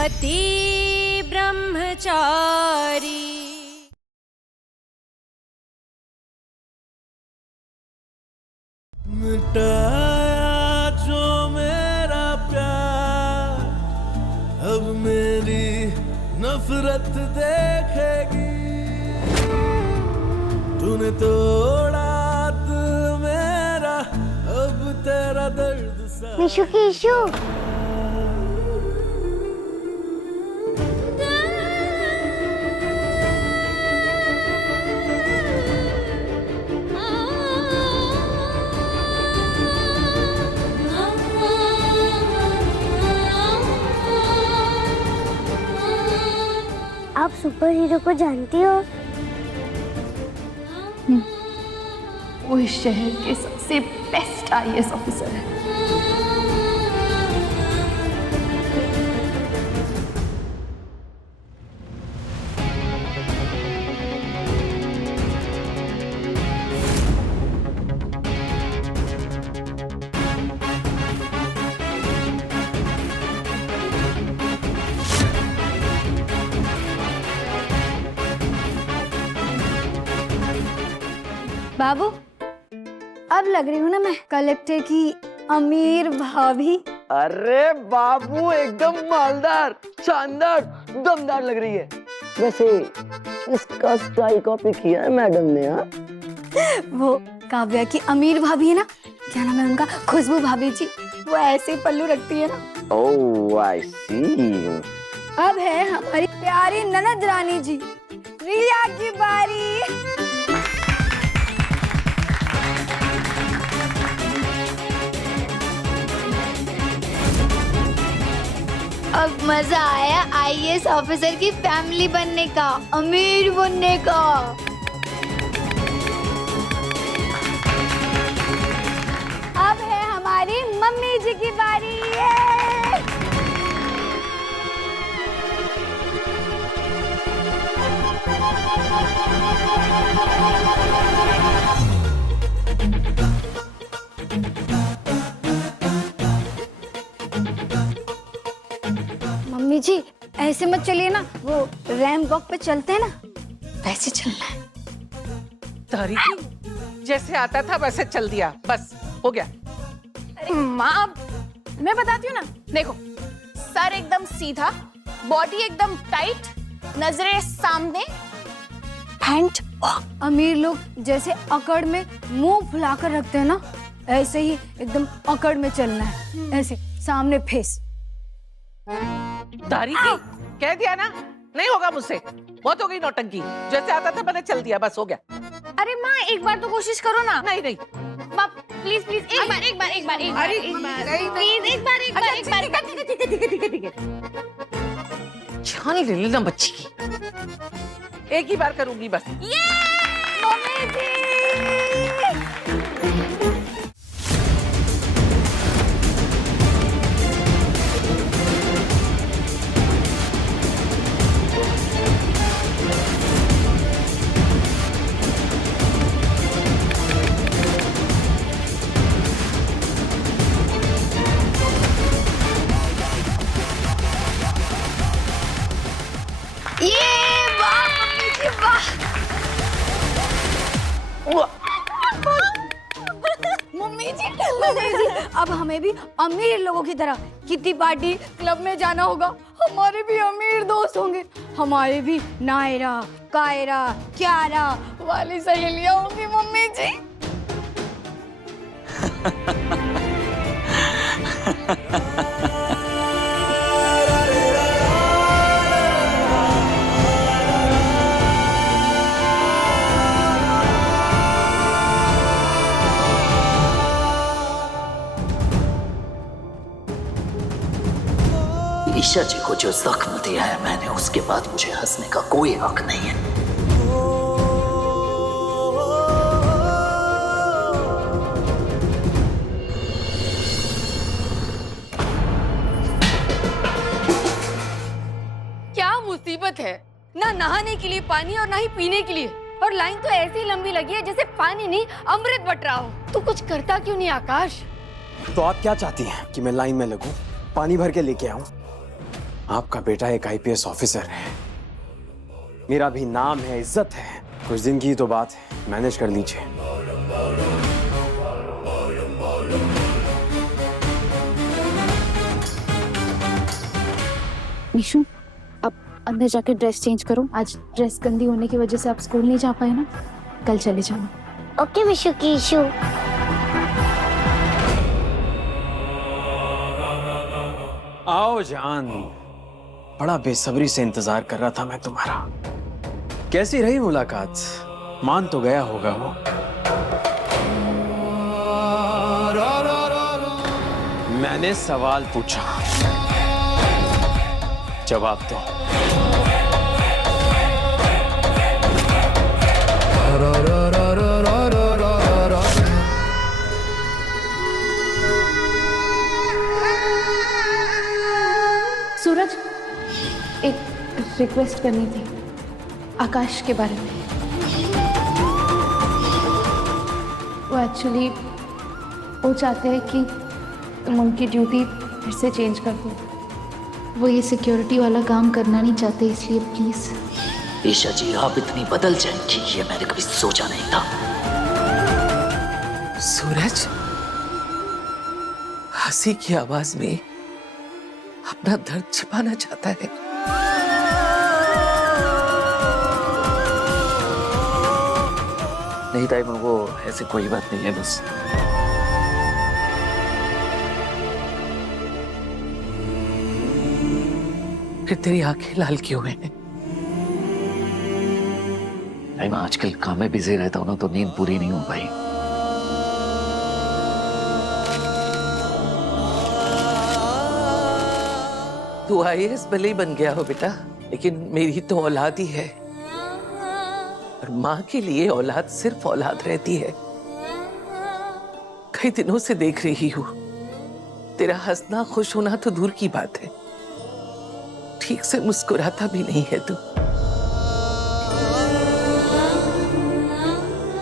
पति ब्रह्मचारी। मिटाया जो मेरा प्यार, अब मेरी नफरत देखेगी। तूने तोड़ा दिल मेरा, अब तेरा दर्द सा। निशु की इशू। आप सुपर हीरो को जानती हो? वो इस शहर के सबसे बेस्ट आईएएस ऑफिसर है। बाबू, अब लग रही हूँ ना मैं कलेक्टर की अमीर भाभी। अरे बाबू एकदम मालदार, शानदार, दमदार लग रही है। वैसे इसका स्टाइल कॉपी किया है मैडम ने? वो काव्या की अमीर भाभी है ना, क्या नाम है उनका, खुशबू भाभी जी, वो ऐसे ही पल्लू रखती है ना। ओह आई सी। अब है हमारी प्यारी ननद रानी जी, रिया की बारी। अब मजा आया आईएएस ऑफिसर की फैमिली बनने का, अमीर बनने का। अब है हमारी मम्मी जी की बारी। मम्मी जी ऐसे मत चलिए ना, वो रैंप वॉक पे चलते हैं ना, वैसे चलना है। तारीखी जैसे आता था वैसे चल दिया, बस हो गया। माँ मैं बताती हूँ ना, देखो सर एकदम सीधा, बॉडी एकदम टाइट, नजरें सामने, पैंट। अमीर लोग जैसे अकड़ में मुंह फुलाकर रखते हैं ना, ऐसे ही एकदम अकड़ में चलना है, ऐसे सामने फेस। तारीखी कह दिया ना, नहीं होगा मुझसे, बहुत हो गई नौटंकी। जैसे आता था मैंने चल दिया, बस हो गया। अरे माँ एक बार तो कोशिश करो ना। नहीं नहीं माँ प्लीज प्लीज एक बार एक बार एक बार एक बार अरे प्लीज एक बार एक बार एक बार। ठीक है जान ले लेना बच्ची की, एक ही बार करूंगी बस। मम्मी जी मम्मी जी अब हमें भी अमीर लोगों की तरह किटी पार्टी क्लब में जाना होगा। हमारे भी अमीर दोस्त होंगे, हमारे भी नायरा, कायरा, क्यारा वाली सहेलियां होंगी। मम्मी जी ईशा जी को जो जख्म दिया है मैंने, उसके बाद मुझे हंसने का कोई हक नहीं है। क्या मुसीबत है, ना नहाने के लिए पानी और ना ही पीने के लिए, और लाइन तो ऐसी लंबी लगी है जैसे पानी नहीं अमृत बट रहा हो। तू कुछ करता क्यों नहीं आकाश? तो आप क्या चाहती हैं कि मैं लाइन में लगूं, पानी भर के लेके आऊं? आपका बेटा एक आईपीएस ऑफिसर है, मेरा भी नाम है, इज्जत है। कुछ दिन की तो बात है, मैनेज कर लीजिए। मीशू, आप अंदर जाकर ड्रेस चेंज करो। आज ड्रेस गंदी होने की वजह से आप स्कूल नहीं जा पाए ना, कल चले जाना। ओके मिशू की इशू। आओ जान, बड़ा बेसब्री से इंतजार कर रहा था मैं तुम्हारा। कैसी रही मुलाकात? मान तो गया होगा वो। मैंने सवाल पूछा, जवाब दो। सूरज, एक रिक्वेस्ट करनी थी आकाश के बारे में। वो एक्चुअली वो चाहते हैं कि तुम उनकी ड्यूटी फिर से चेंज कर दो। वो ये सिक्योरिटी वाला काम करना नहीं चाहते, इसलिए प्लीज। ईशा जी, आप इतनी बदल जाएंगी ये मैंने कभी सोचा नहीं था। सूरज हंसी की आवाज में अपना दर्द छिपाना चाहता है। नहीं ताई, वो ऐसी कोई बात नहीं है, बस फिर तेरी आंखें लाल क्यों हैं? मैं आजकल काम में बिजी रहता हूँ ना, तो नींद पूरी नहीं हो पाई। तू आईएएस भले ही बन गया हो बेटा, लेकिन मेरी तो औलाद ही है, और माँ के लिए औलाद सिर्फ औलाद रहती है। कई दिनों से देख रही हूँ, तेरा हंसना खुश होना तो दूर की बात है, ठीक से मुस्कुराता भी नहीं है तू।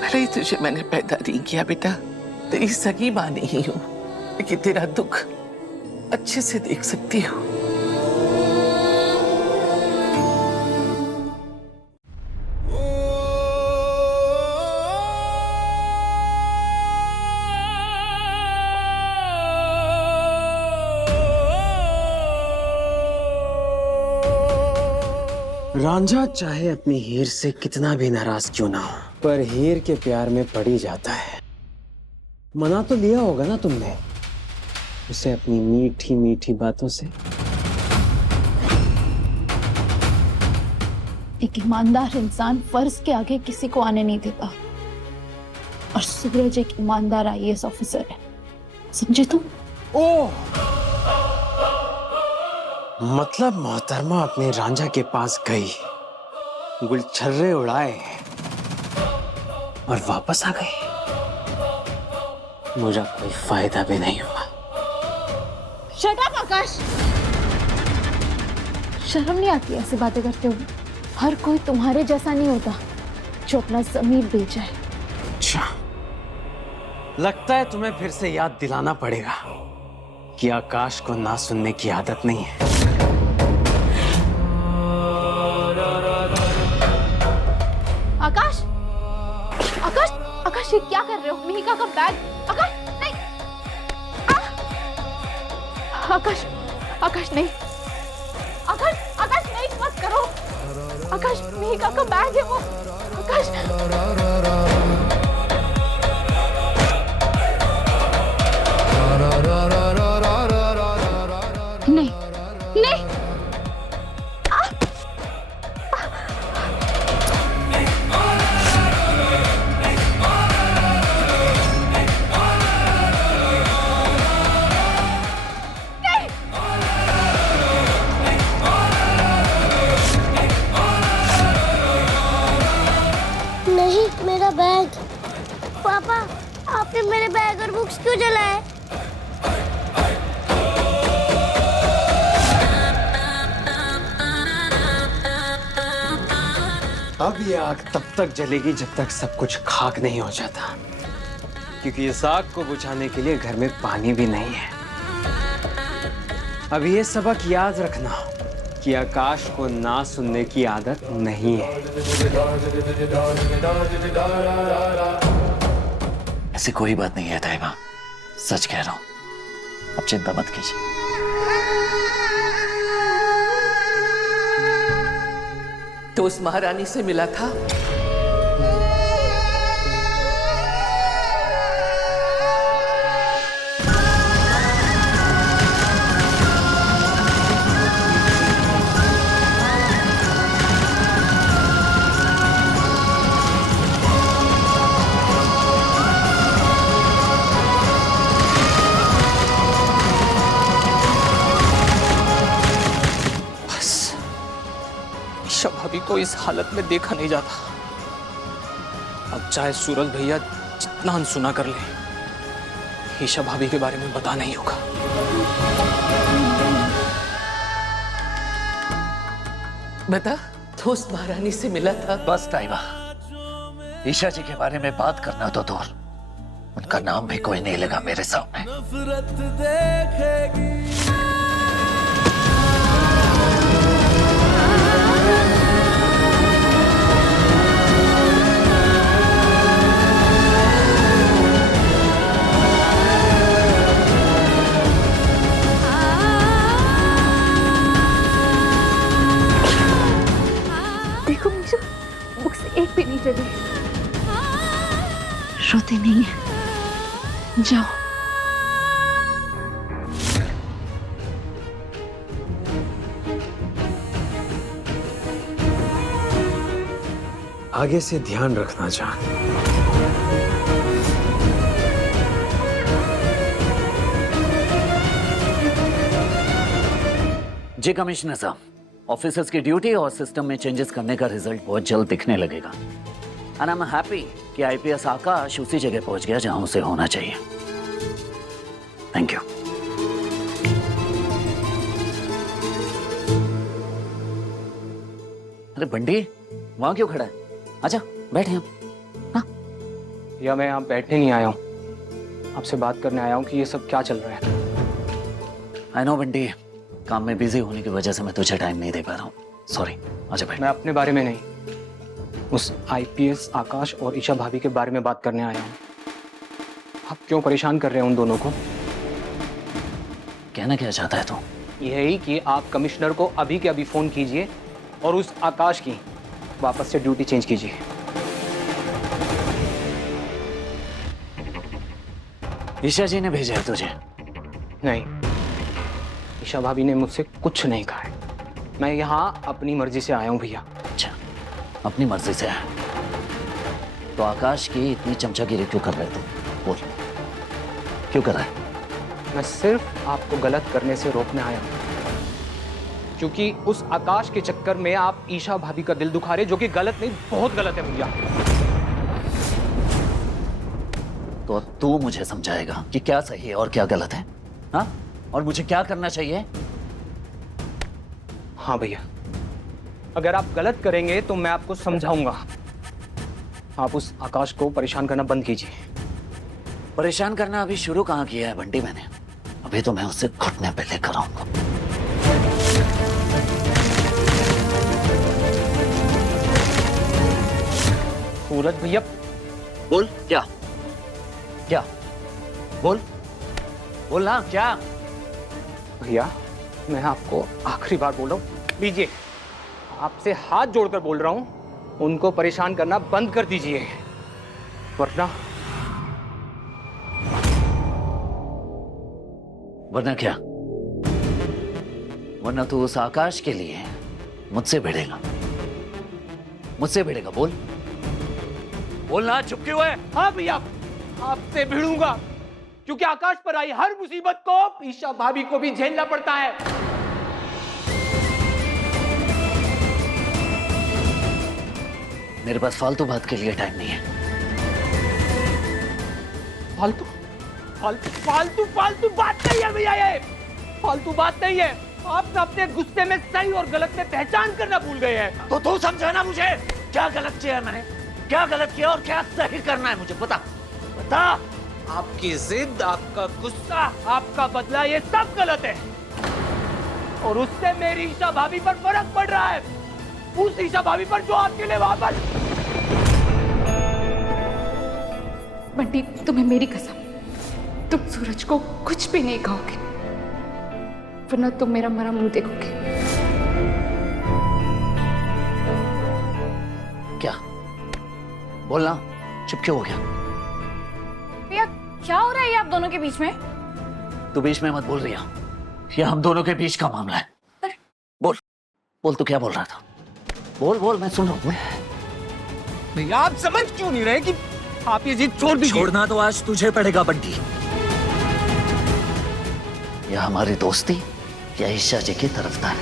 भले ही तुझे मैंने पैदा नहीं किया बेटा, तेरी सगी माँ नहीं हूँ, लेकिन तेरा दुख अच्छे से देख सकती हूँ। रांझा चाहे अपनी हीर से कितना भी नाराज क्यों ना हो, पर हीर के प्यार में पड़ ही जाता है। मना तो लिया होगा ना तुमने उसे अपनी मीठी मीठी बातों से। एक ईमानदार इंसान फर्ज के आगे किसी को आने नहीं देता, और सूरज एक ईमानदार आईएएस ऑफिसर है, समझे तुम? ओह, मतलब मोहतरमा अपने रांझा के पास गई, गुलछर्रे उड़ाए और वापस आ गई। मुझे कोई फायदा भी नहीं हुआ। शट अप आकाश, शर्म नहीं आती ऐसी बातें करते हुए? हर कोई तुम्हारे जैसा नहीं होता जो अपना ज़मीर बेच जाए। अच्छा, लगता है तुम्हें फिर से याद दिलाना पड़ेगा कि आकाश को ना सुनने की आदत नहीं है। आकाश, आकाश, आकाश, ये क्या कर रहे हो? मिहिका का बैग। आकाश नहीं, आकाश, आकाश नहीं, आकाश, आकाश नहीं, मत करो। आकाश, मिहिका का बैग है वो। आकाश, नहीं, नहीं। नहीं, मेरा बैग। पापा, आपने मेरे बैग और बुक्स क्यों जलाए? अब ये आग तब तक जलेगी जब तक सब कुछ खाक नहीं हो जाता, क्योंकि इस आग को बुझाने के लिए घर में पानी भी नहीं है। अब ये सबक याद रखना, कि आकाश को ना सुनने की आदत नहीं है। ऐसी कोई बात नहीं है ताइबा, सच कह रहा हूं, अब चिंता मत कीजिए। तो उस महारानी से मिला था? ईशा भाभी को इस हालत में देखा नहीं जाता। अब चाहे सूरज भैया जितना अनसुना कर ले, ईशा भाभी के बारे में बता नहीं होगा। बता, तो उस महारानी से मिला था? बस ताइबा, ईशा जी के बारे में बात करना तो दूर, उनका नाम भी कोई नहीं लगा मेरे सामने। नफरत देखेगी देखो मीशा, बुक्स एक भी नहीं चली। रोते नहीं है, जाओ। आगे से ध्यान रखना जान। जी कमिश्नर साहब, ऑफिसर्स की ड्यूटी और सिस्टम में चेंजेस करने का रिजल्ट बहुत जल्द दिखने लगेगा। एंड आई एम हैप्पी कि आईपीएस आकाश उसी जगह पहुंच गया जहां उसे होना चाहिए। Thank you. अरे बंटी, वहां क्यों खड़ा है? आजा बैठे हम। या मैं यहाँ बैठने नहीं आया हूँ, आपसे बात करने आया हूँ कि ये सब क्या चल रहा है। आई नो बंटी, काम में बिजी होने की वजह से मैं तुझे टाइम नहीं दे पा रहा हूँ, सॉरी। आजा बैठ। मैं अपने बारे में नहीं, उस आईपीएस आकाश और ईशा भाभी के बारे में बात करने आया हूँ। आप क्यों परेशान कर रहे हैं उन दोनों को? कहना क्या चाहता है तू? यही कि आप कमिश्नर को अभी के अभी फोन कीजिए और उस आकाश की वापस से ड्यूटी चेंज कीजिए। ईशा जी ने भेजा है तुझे? नहीं, ईशा भाभी ने मुझसे कुछ नहीं कहा है। मैं यहाँ अपनी मर्जी से आया हूँ भैया। अच्छा, अपनी मर्जी से है तो आकाश की इतनी चमचागिरी क्यों कर रहे तू? बोल, क्यों कर रहा है? मैं सिर्फ आपको गलत करने से रोकने आया हूँ, क्योंकि उस आकाश के चक्कर में आप ईशा भाभी का दिल दुखा रहे, जो कि गलत नहीं, बहुत गलत है भैया। तो अब तू मुझे समझाएगा कि क्या सही है और क्या गलत है, हाँ? और मुझे क्या करना चाहिए? हाँ भैया, अगर आप गलत करेंगे तो मैं आपको समझाऊंगा। आप उस आकाश को परेशान करना बंद कीजिए। परेशान करना अभी शुरू कहाँ किया है बंटी मैंने? अभी तो मैं उससे घुटने पे लेकर आऊंगा। सूरज भैया, बोल, क्या क्या? बोल बोलना क्या? भैया मैं आपको आखिरी बार बोल रहा हूँ, लीजिए, आपसे हाथ जोड़कर बोल रहा हूँ, उनको परेशान करना बंद कर दीजिए, वरना क्या? वरना तू उस आकाश के लिए मुझसे भिड़ेगा, मुझसे भिड़ेगा। बोल बोलना, चुप क्यों है? हाँ भैया, आपसे भिड़ूंगा, क्योंकि आकाश पर आई हर मुसीबत को ईशा भाभी को भी झेलना पड़ता है। मेरे पास फालतू बात के लिए टाइम नहीं है। फालतू फालतू फालतू फालतू बात नहीं है भैया, ये फालतू बात नहीं है। आप अपने गुस्से में सही और गलत में पहचान करना भूल गए हैं। तो तू समझाना मुझे, क्या गलत किया है मैंने? क्या गलत किया और क्या सही करना है मुझे बता, बता। आपकी जिद, आपका गुस्सा, आपका बदला, ये सब गलत है। और उससे मेरी ईशा भाभी पर फर्क पड़ रहा है, उस ईशा भाभी पर जो आपके लिए वहां पर। बंटी, तुम्हें मेरी कसम, तुम सूरज को कुछ भी नहीं कहोगे, वरना तुम मेरा मरा मुंह देखोगे। क्या बोलना? चुप क्यों हो गया? भैया क्या हो रहा है ये आप दोनों के बीच में? तू बीच में मत बोल रही है, ये हम दोनों के बीच का मामला है। बोल बोल, तू क्या बोल रहा था? बोल बोल, मैं सुन रहा हूँ। भैया आप समझ क्यों नहीं रहे कि आप ये जिद छोड़ दीजिए? छोड़ना तो आज तुझे पड़ेगा बंटी। या हमारी दोस्ती या ईशा जी की तरफदारी।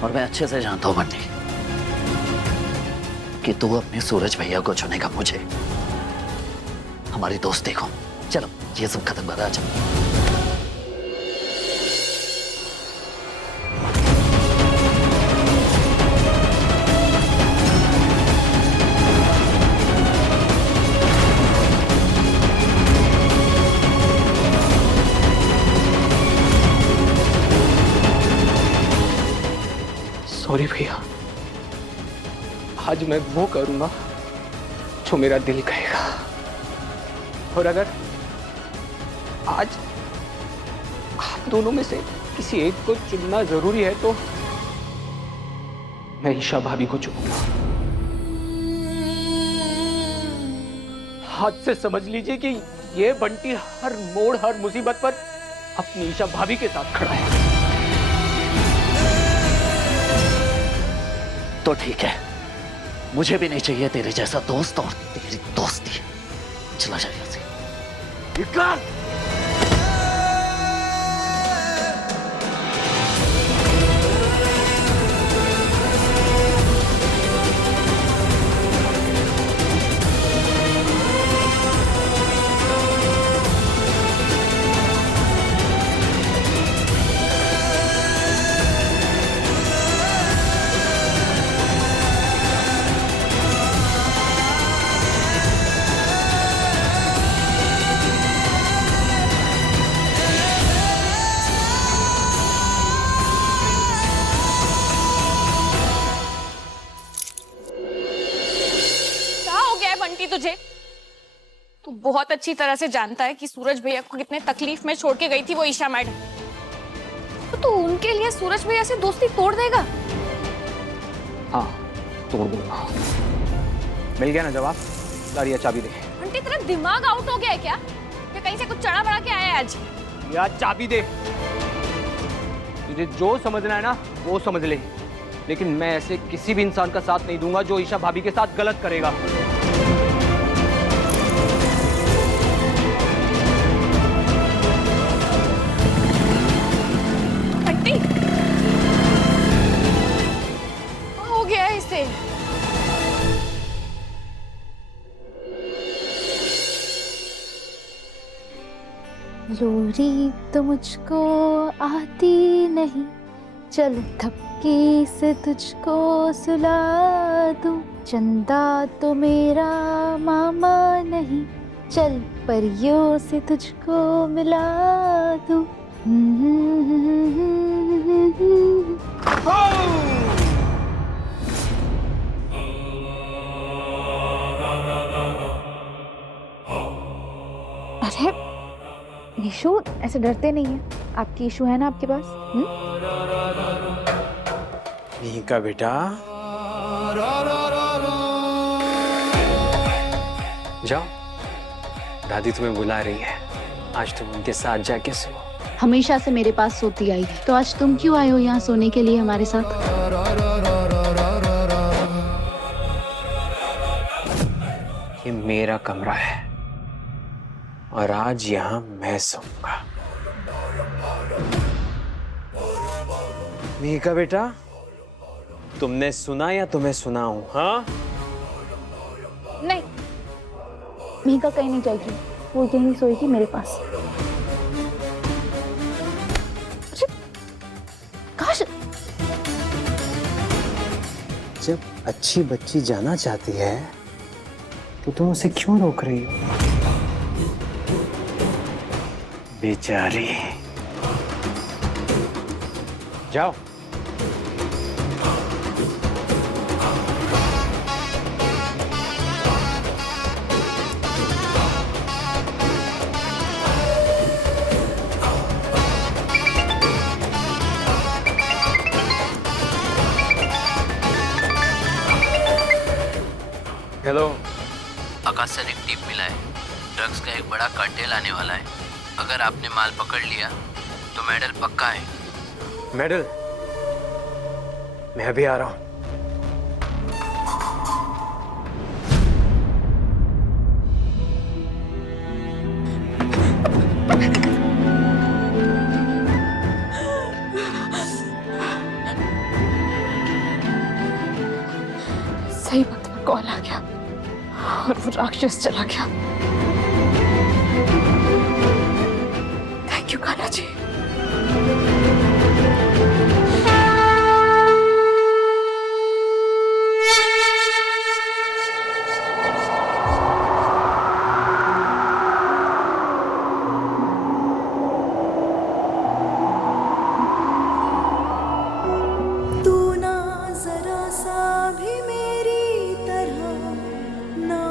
और मैं अच्छे से जानता हूं बंटी कि तू अपने सूरज भैया को चुनेगा, मुझे, हमारी दोस्ती को। चलो ये सब खत्म करा। चलो सॉरी भैया, आज मैं वो करूंगा जो मेरा दिल कहेगा, और अगर आज आप दोनों में से किसी एक को चुनना जरूरी है तो मैं ईशा भाभी को चुनूंगा। हाथ से समझ लीजिए कि ये बंटी हर मोड़, हर मुसीबत पर अपनी ईशा भाभी के साथ खड़ा है। तो ठीक है, मुझे भी नहीं चाहिए तेरे जैसा दोस्त और तेरी दोस्ती। चला जा यहाँ से। बंटी तुझे, तू बहुत अच्छी तरह से जानता है कि सूरज भैया को कितने तकलीफ में छोड़ के गई थी वो ईशा मैडम। तो तू उनके लिए सूरज भैया से दोस्ती तोड़ देगा? हाँ, तोड़ दूंगा। मिल गया ना जवाब? लारिया चाबी दे। बंटी तेरा दिमाग आउट हो गया है क्या? या कहीं से कुछ चढ़ा बढ़ा के आया है आज? यार चाबी दे। तुझे जो समझना है ना वो समझ ले, लेकिन मैं ऐसे किसी भी इंसान का साथ नहीं दूंगा जो ईशा भाभी के साथ गलत करेगा। बंटी, हो गया है इसे। लोरी तो मुझको आती नहीं, चल थपकी से तुझको सुला दूं। चंदा तो मेरा मामा नहीं, चल परियों से तुझको मिला दूं। अरे निशु, ऐसे डरते नहीं है। आपकी इशू है ना आपके पास? मीका बेटा, जाओ, दादी तुम्हें बुला रही है। आज तुम उनके साथ जाके सो। हमेशा से मेरे पास सोती आई है, तो आज तुम क्यों आए हो यहाँ सोने के लिए हमारे साथ? ये मेरा कमरा है और आज यहाँ मैं सोऊंगा। मीका बेटा, तुमने सुना या तुम्हें सुनाऊं? हाँ? नहीं, मीका कहीं नहीं जाएगी, वो यहीं सोएगी मेरे पास। काश जब अच्छी बच्ची जाना चाहती है तो तुम उसे क्यों रोक रही हो? बेचारी। जाओ। हेलो। आकाश सर, एक टिप मिला है। ड्रग्स का एक बड़ा कार्टेल आने वाला है। अगर आपने माल पकड़ लिया तो मेडल पक्का है। मेडल? मैं अभी आ रहा हूँ। सही वक्त में कॉल आ गया और वो राक्षस चला गया। Thank you Kanha ji. तू ना जरा सा भी मेरी तरह, ना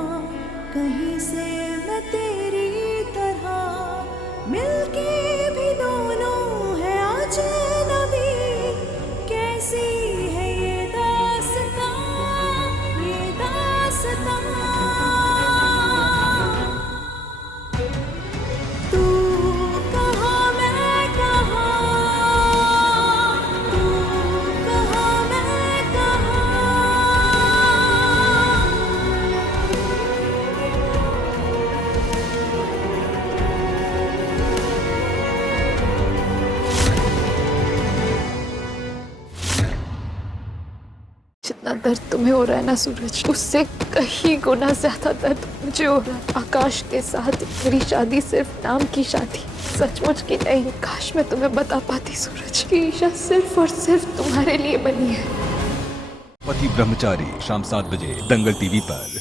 कहीं से मैं तेरी तरह, मिलके भी दोनों है अजनबी। कैसी है ये दास्तां, ये दास्तां। तू कहाँ मैं कहाँ, तू कहाँ मैं कहाँ। जितना दर्द तुम्हें हो रहा है ना सूरज, उससे कहीं गुना ज्यादा दर्द मुझे हो रहा है। आकाश के साथ मेरी शादी सिर्फ नाम की शादी, सचमुच की नहीं। काश मैं तुम्हें बता पाती सूरज कि ईशा सिर्फ और सिर्फ तुम्हारे लिए बनी है। पति ब्रह्मचारी शाम 7 बजे दंगल टीवी पर।